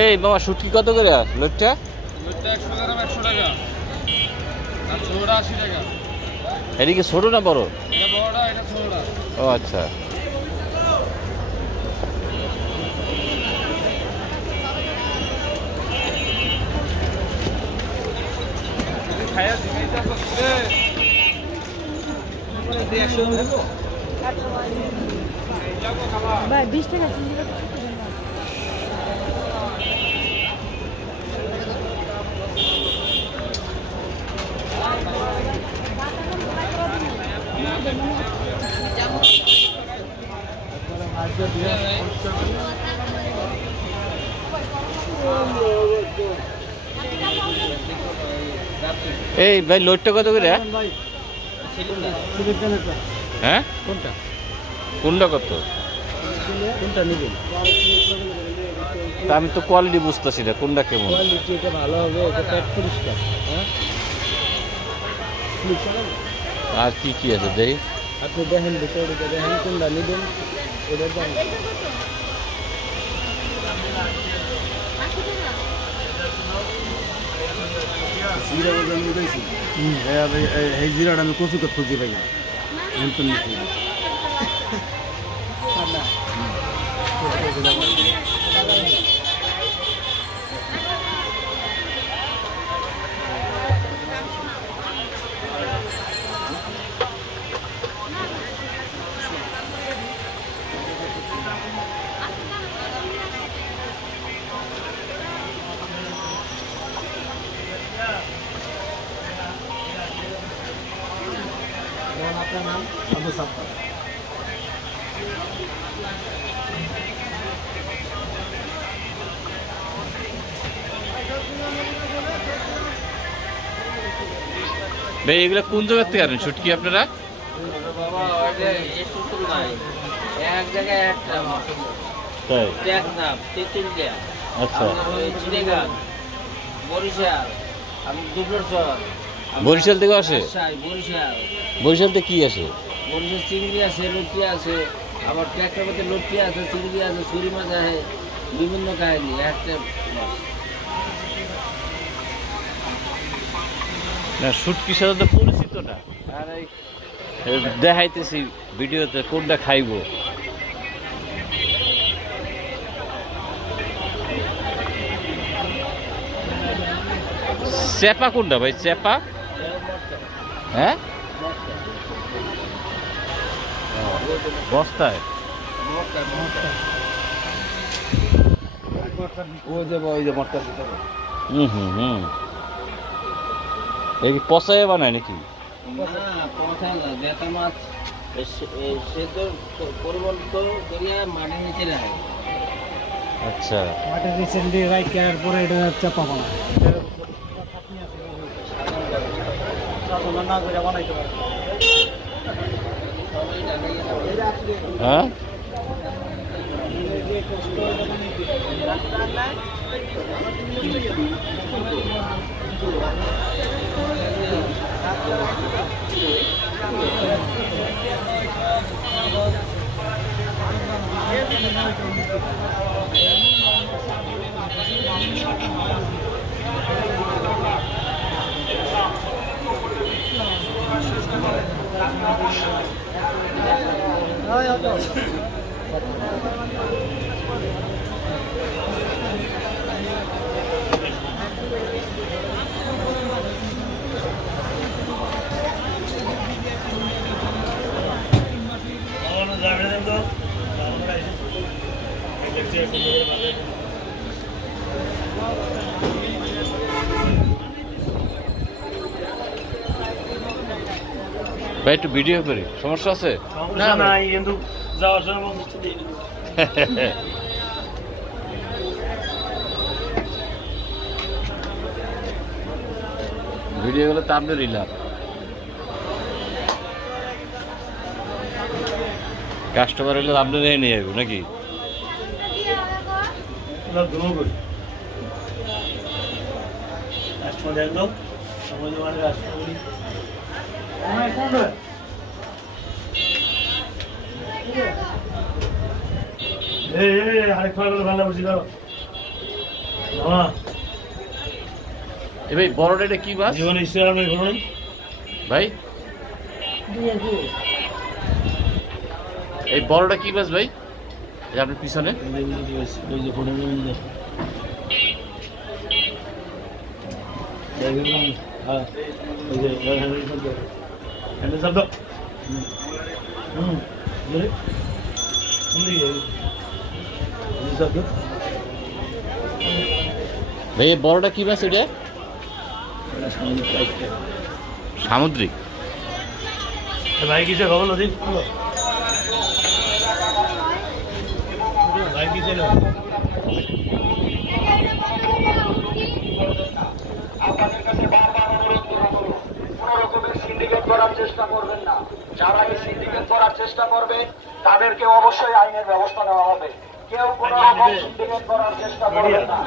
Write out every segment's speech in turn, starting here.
এই মামা শুটকি কত করে লোটটা? লোটটা 100 গ্রাম 100 টাকা আর ছোটটা 80 টাকা। এদিকে ছোট না বড়? এটা বড়টা, এটা ছোটটা। ও আচ্ছা। খায়া দিইটা করতে 100 দেব ভাই 20 টাকা চিনি কত? এই ভাই লোটটা কত করে? হ্যাঁ কোনটা কোনটা কত? কোনটা নিবেন? তা আমি তো কোয়ালিটি বুঝতেছি না কোনটা কেমন। কোয়ালিটি এটা ভালো হবে, এটা পেট পরিষ্কার। হ্যাঁ আর কি কি আছে দেই? আপনি দেখেন ভিতরে দেখেন কোনটা নিবেন এটার দাম। জিরা বাজার নিয়ে গেছি। এই জিরাটা আমি কচুকে খুঁজি পাই না। এমন নিছি। আপনার নাম? আবু সাফার। ভাই এগুলো কোন জায়গা থেকে আনেন শুটকি আপনারা? বাবা ওইটা এসুসুল নাই, এক জায়গায় একটা তাই টেকনাফ তেতুলিয়া, আচ্ছা। চিড়িয়াখান, বরিশাল, আমি দুবলরচর। বরিশাল থেকে আসে? বরিশাল। বরিশাল থেকে কি আসে? বরিশাল চিংড়ি আছে, লুটি আছে, আবার ট্র্যাক্টর মধ্যে লুটি আছে, চিংড়ি আছে, ছুরি মাছ আছে, বিভিন্ন কাহিনী একটা মাছ। না শুটকির সাথে তো পরিচিত না, আর এই দেখাইতেছি ভিডিওতে কোনটা খাইবো। চেপা কোনটা ভাই? চেপা? হ্যাঁ বস্তায়? হুম হুম হুম। এই পচাইয়ে বানায় নাকি? না কথা না, বেতা মাছ সেদ্ধ পরিবর্ত করিয়া মাটির নিচে রাখে। আচ্ছা মাটির নিচে দিয়ে রাখার পরে এটা চাপা বানা না করে বানাইতে পারে। হ্যাঁ ভাই একটু ভিডিও করি, সমস্যা আছে? না না কিন্তু যাওয়ার জন্য ভিডিও গুলো তো আপনার রিলাম, কাস্টমার হলে আপনার নিয়ে যাবো নাকি? আরেক ভালো বুঝি এ ভাই বড়টা এটা কি মাছ জীবনে ইসলাম নেই কোনো ভাই? এই বড়টা কি মাছ ভাই? এই আপনার পিছনে ওই যে ফোনে হ্যাঁ ওই যে হ্যান্ডেল শব্দ শব্দ ভাই এই বড়টা কি মাছ এটা? সামুদ্রিক। ভাই কিসে খবর নদী ভাই কিসে আপনাদের কাছে বারবার অনুরোধ করব, কোনো রকমের সিন্ডিকেট করার চেষ্টা করবেন না। যারা এই সিন্ডিকেট করার চেষ্টা করবে তাদেরকে অবশ্যই আইনের ব্যবস্থা নেওয়া হবে। কেউ কোনো রকম সিন্ডিকেট করার চেষ্টা করবেন না।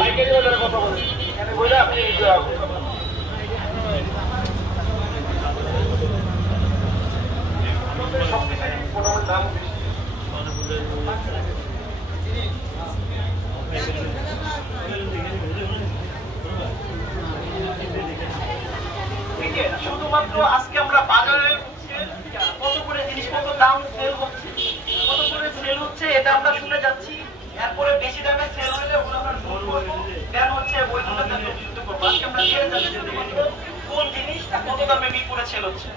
পাইকারি বাজারে কথা বলি, এখানে বলে আপনি দাম শুধুমাত্র আজকে আমরা বাজারে কত করে জিনিসপত্র দাম সেল হচ্ছে, কত করে সেল হচ্ছে এটা আমরা শুনে যাচ্ছি। এরপরে বেশি দামে সেল হলে ওগুলো আমরা নোট করবো, দেন হচ্ছে ওইগুলো যুক্ত করবো। আজকে আমরা জেনে যাচ্ছি শুধুমাত্র কোন জিনিসটা কত দামে বিপুরে সেল হচ্ছে।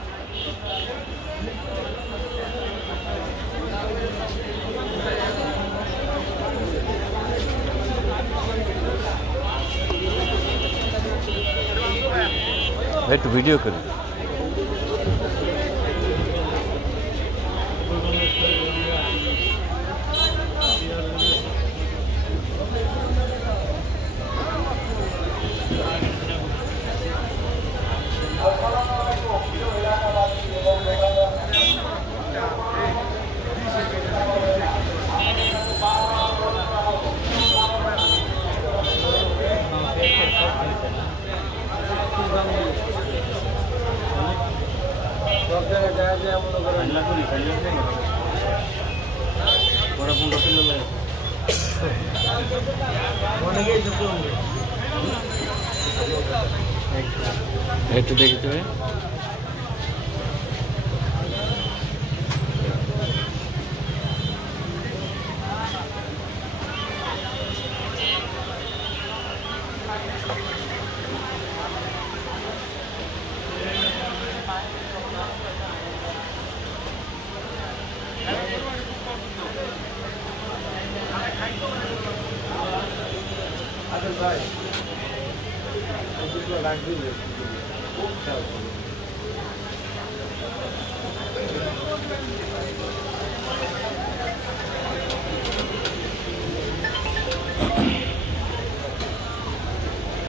একটু ভিডিও করি। একটু দেখতে হবে।